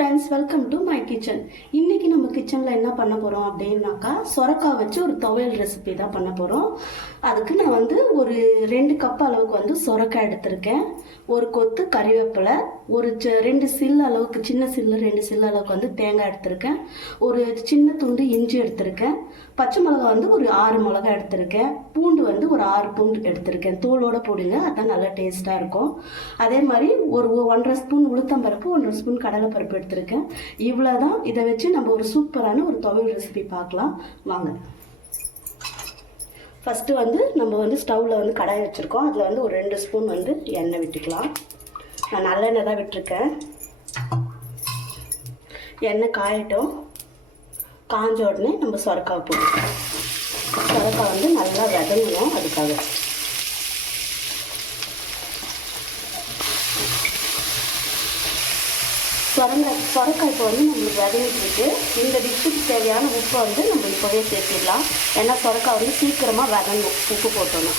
Friends, welcome to my kitchen. இன்னைக்கு நம்ம கிச்சனில் என்ன பண்ண போகிறோம் அப்படின்னாக்கா, சொரக்காய் வச்சு ஒரு துவையல் ரெசிபி தான் பண்ண போகிறோம். அதுக்கு நான் ஒரு 2 கப் அளவுக்கு சொரக்காய் எடுத்திருக்கேன். ஒரு கொத்து கறிவேப்பிலை, ஒரு 2 சில்லு அளவுக்கு, சின்ன சில்லு 2 சில்லு அளவுக்கு தேங்காய் எடுத்திருக்கேன். ஒரு சின்ன துண்டு இஞ்சி எடுத்திருக்கேன். பச்சை மிளகா ஒரு 6 மிளகா எடுத்திருக்கேன். பூண்டு ஒரு 6 பூண்டு எடுத்திருக்கேன். தோலோட போடுங்க, அதான் நல்லா டேஸ்ட்டாக இருக்கும். அதே மாதிரி ஒரு 1.5 ஸ்பூன் உளுத்தம்பருப்பு, 1.5 ஸ்பூன் கடலைப்பருப்பு எடுத்திருக்கேன். இவ்வளோதான். இதை வச்சு நம்ம ஒரு சூப்பரான ஒரு துவையல் ரெசிபி பார்க்கலாம் வாங்க. ஃபஸ்ட்டு நம்ம ஸ்டவ்வில் கடாய் வச்சுருக்கோம். அதில் ஒரு 2 ஸ்பூன் எண்ணெய் விட்டுக்கலாம். நான் நல்லெண்ணெய் தான் விட்டுருக்கேன். எண்ணெய் காயட்டும். காஞ்ச உடனே நம்ம சொரக்காய் போடுவோம். சொரக்காய் நல்லா வதங்கணும். அதுக்காக சொரக்காய் இப்போ நம்மளுக்கு வதங்கிட்டு இருக்கு. இந்த டிஷ்ஷுக்கு தேவையான உப்பை நம்ம இப்போவே சேர்த்திடலாம். ஏன்னா சொரக்காய் சீக்கிரமாக வதங்கும் உப்பு போட்டோன்னா.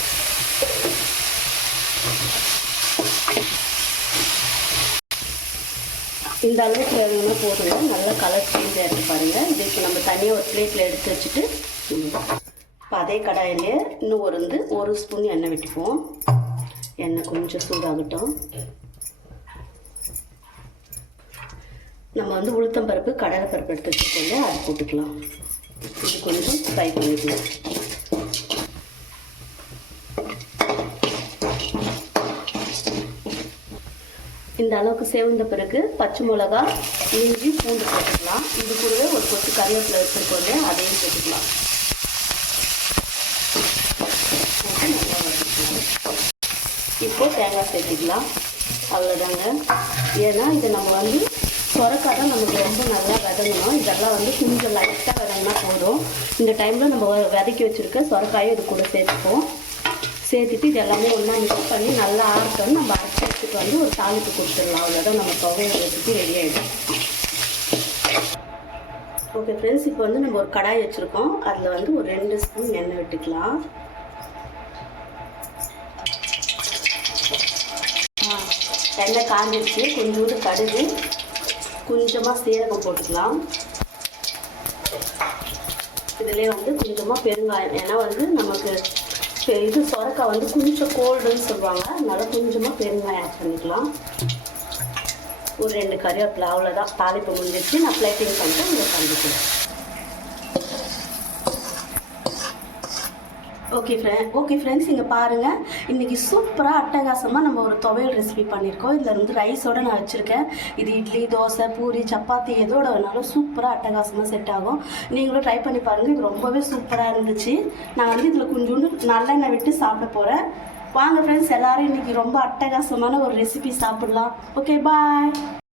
இந்த அளவுக்கு வேணும்னா போடுங்க. நல்லா கலர் சேஞ்ச் ஆகிட்டு பாருங்கள். இதுக்கு நம்ம தனியாக ஒரு பிளேட்டில் எடுத்து வச்சுட்டு இப்போ அதே கடாயிலே இன்னும் ஒரு ஸ்பூன் எண்ணெய் விட்டுப்போம். எண்ணெய் கொஞ்சம் சூடாகட்டும். நம்ம உளுத்தம்பருப்பு கடலைப்பருப்பு எடுத்து வச்சுக்கோங்க, அது போட்டுக்கலாம். இது கொஞ்சம் ஃப்ரை பண்ணிக்கலாம். இந்த அளவுக்கு சேவந்த பிறகு பச்சை மிளகா, இஞ்சி, பூண்டு போட்டுக்கலாம். இது கூடவே ஒரு கொத்து கருவேப்பிலை வச்சுருக்கோங்க, அதையும் போட்டுக்கலாம். நல்லா வச்சுக்கலாம். இப்போ தேங்காய் சேர்த்துக்கலாம். அவ்வளோதாங்க. ஏன்னா இதை நம்ம சொரக்காய் தான் நமக்கு ரொம்ப நல்லா வதங்கணும். இதெல்லாம் கொஞ்சம் லைட்டாக வதங்கினா போதும். இந்த டைமில் நம்ம வதக்கி வச்சுருக்க சொரக்காயும் இது கூட சேர்த்துப்போம். சேர்த்துட்டு இது எல்லாமே ஒன்றா மிக்ஸ் பண்ணி நல்லா ஆறட்டும். நம்ம அரைச்சி எடுத்துட்டு ஒரு தாளிப்பு கொடுத்துடலாம். அவ்வளோதான், நம்ம துவையல் ரெசிபி ரெடி ஆகிடும். ஓகே ஃப்ரெண்ட்ஸ், இப்போ நம்ம ஒரு கடாய் வச்சுருக்கோம். அதில் ஒரு 2 ஸ்பூன் எண்ணெய் விட்டுக்கலாம். எண்ணெய் காஞ்சிடுச்சு. கொஞ்சோண்டு கடுகு, கொஞ்சமாக சீரகம் போட்டுக்கலாம். இதிலே கொஞ்சமாக பெருங்காயம். ஏன்னா நமக்கு இது சொரக்காய் கொஞ்சம் கோல்டுன்னு சொல்லுவாங்க. அதனால கொஞ்சமாக பெருங்காயம் ஆட் பண்ணிக்கலாம். ஒரு 2 கறிவேப்பிலை. அவ்வளோதான், தாளிப்பு முடிஞ்சிச்சு. நான் பிளேட்டிங் பண்ணிட்டு உங்களுக்கு காண்பிக்கிறேன். ஓகே ஃப்ரெண்ட்ஸ், இங்கே பாருங்கள். இன்றைக்கி சூப்பராக அட்டகாசமாக நம்ம ஒரு துவையல் ரெசிபி பண்ணியிருக்கோம். இதில் ரைஸோடு நான் வச்சுருக்கேன். இது இட்லி, தோசை, பூரி, சப்பாத்தி எதோட வேணாலும் சூப்பராக அட்டகாசமாக செட் ஆகும். நீங்களும் ட்ரை பண்ணி பாருங்கள். இது ரொம்பவே சூப்பராக இருந்துச்சு. நான் இதில் கொஞ்சோண்டு நல்லெண்ணெய் விட்டு சாப்பிட போகிறேன். வாங்க ஃப்ரெண்ட்ஸ், எல்லோரும் இன்றைக்கி ரொம்ப அட்டகாசமான ஒரு ரெசிபி சாப்பிடலாம். ஓகே, பாய்.